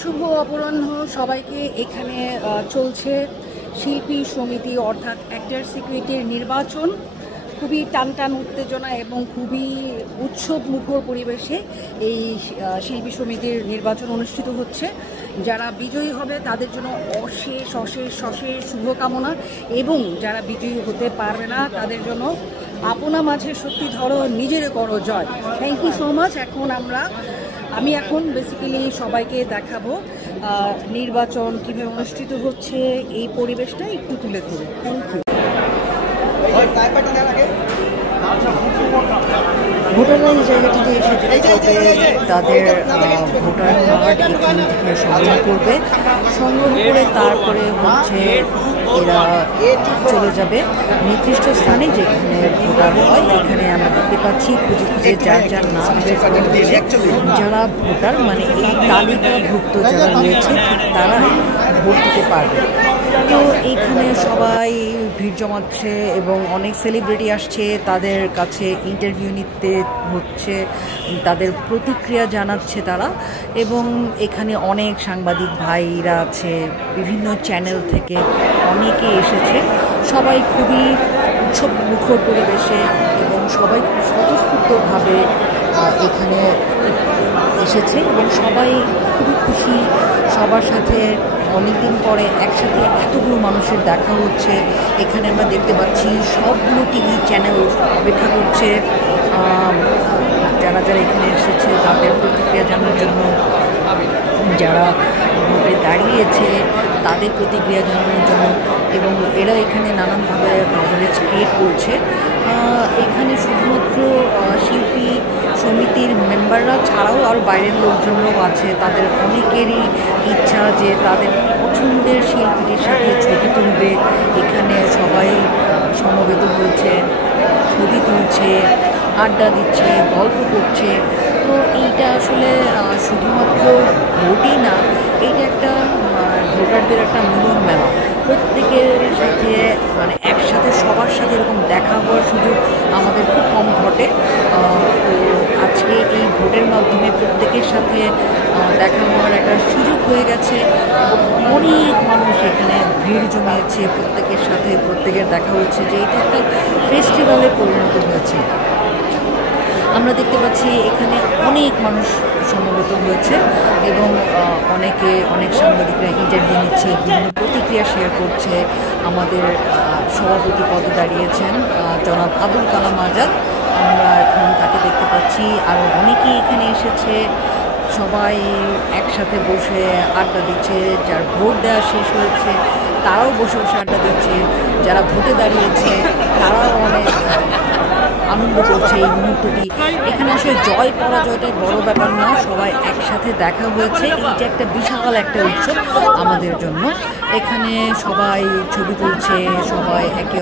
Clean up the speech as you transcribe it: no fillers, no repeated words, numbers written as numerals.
শুভ অপরাহ্ন সবাইকে। এখানে চলছে শিল্পী সমিতি অর্থাৎ অ্যাক্টর সিকিউরিটির নির্বাচন। খুবই টানটান উত্তেজনা এবং খুবই উৎসব মুখর পরিবেশে এই শিল্পী সমিতির নির্বাচন অনুষ্ঠিত হচ্ছে। যারা বিজয়ী হবে তাদের জন্য অশেষ অশেষ অশেষ শুভকামনা, এবং যারা বিজয়ী হতে পারবে না তাদের জন্য আপনা মাঝে শক্তি ধরো, নিজের করো জয়। Thank you so much. আমি এখন বেসিক্যালি সবাইকে দেখাবো নির্বাচন কীভাবে অনুষ্ঠিত হচ্ছে, এই পরিবেশটা একটু তুলে ধরবো। Thank you. ভোটাররা এই জায়গাটিতে এসে তাদের ভোটার কার্ড এখান থেকে সংগ্রহ করবে। সংগ্রহ করে তারপরে হচ্ছে এরা চলে যাবে নির্দিষ্ট স্থানে যেখানে ভোটার হয়। এখানে আমরা দেখতে পাচ্ছি খুঁজে খুঁজে যার যার নাম যারা ভোটার, মানে এই তালিকাভুক্ত যারা রয়েছে তারা ভোট দিতে পারবে। তো এইখানে সবাই ভিড় জমাচ্ছে এবং অনেক সেলিব্রিটি আসছে, তাদের কাছে ইন্টারভিউ নিতে হচ্ছে, তাদের প্রতিক্রিয়া জানাচ্ছে তারা। এবং এখানে অনেক সাংবাদিক ভাইরা আছে, বিভিন্ন চ্যানেল থেকে অনেকে এসেছে। সবাই খুবই উৎসব মুখর পরিবেশে এবং সবাই খুব স্বতঃস্ফূর্তভাবে এখানে এসেছে এবং সবাই খুবই খুশি। সবার সাথে অনেকদিন পরে একসাথে এতগুলো মানুষের দেখা হচ্ছে। এখানে আমরা দেখতে পাচ্ছি সবগুলো টিভি চ্যানেল অপেক্ষা করছে যারা যারা এখানে এসেছে তাদের প্রতিক্রিয়া জানার জন্য, যারা ভোটে দাঁড়িয়েছে তাদের প্রতিক্রিয়া জানানোর জন্য। এবং এরা এখানে নানানভাবে কভারেজ ক্রিয়েট করছে। এখানে শুধুমাত্র শিল্পী সমিতির মেম্বাররা ছাড়াও আর বাইরের লোকজনও আছে। তাদের অনেকেরই ইচ্ছা যে তাদের পছন্দের শিল্পীদের সাথে ছবি তুলবে। এখানে সবাই সমবেত হয়েছে, ছবি তুলছে, আড্ডা দিচ্ছে, গল্প করছে। তো এইটা আসলে শুধুমাত্র ভোটই না, এইটা একটা ভোটারদের একটা মিলন মেলা। প্রত্যেকের সাথে মানে একসাথে সবার সাথে এরকম দেখা হওয়ার সুযোগ আমাদের খুব কম ঘটে। তো আজকে এই ভোটের মাধ্যমে প্রত্যেকের সাথে দেখা হওয়ার একটা সুযোগ হয়ে গেছে। অনেক মানুষ এখানে ভিড় জমিয়েছে, প্রত্যেকের সাথে প্রত্যেকের দেখা হচ্ছে, যে এটা একটা ফেস্টিভ্যালে পরিণত হয়েছে। আমরা দেখতে পাচ্ছি এখানে অনেক মানুষ সমবেত হয়েছে এবং অনেক সাংবাদিকরা ইন্টারভিউ নিচ্ছে, বিভিন্ন প্রতিক্রিয়া শেয়ার করছে। আমাদের সভাপতি পদে দাঁড়িয়েছেন জনাব আবুল কালাম আজাদ, আমরা এখন তাকে দেখতে পাচ্ছি। আরও অনেকেই এখানে এসেছে, সবাই একসাথে বসে আড্ডা দিচ্ছে। যার ভোট দেওয়া শেষ হয়েছে তারাও বসে বসে আড্ডা দিচ্ছে, যারা ভোটে দাঁড়িয়েছে তারাও অনেক আনন্দ করছে এই মুহূর্তটি। এখানে আসলে জয় পরাজয়টাই বড় ব্যাপার না, সবাই একসাথে দেখা হয়েছে, এইটা একটা বিশাল একটা উৎসব আমাদের জন্য। এখানে সবাই ছবি তুলছে, সবাই একে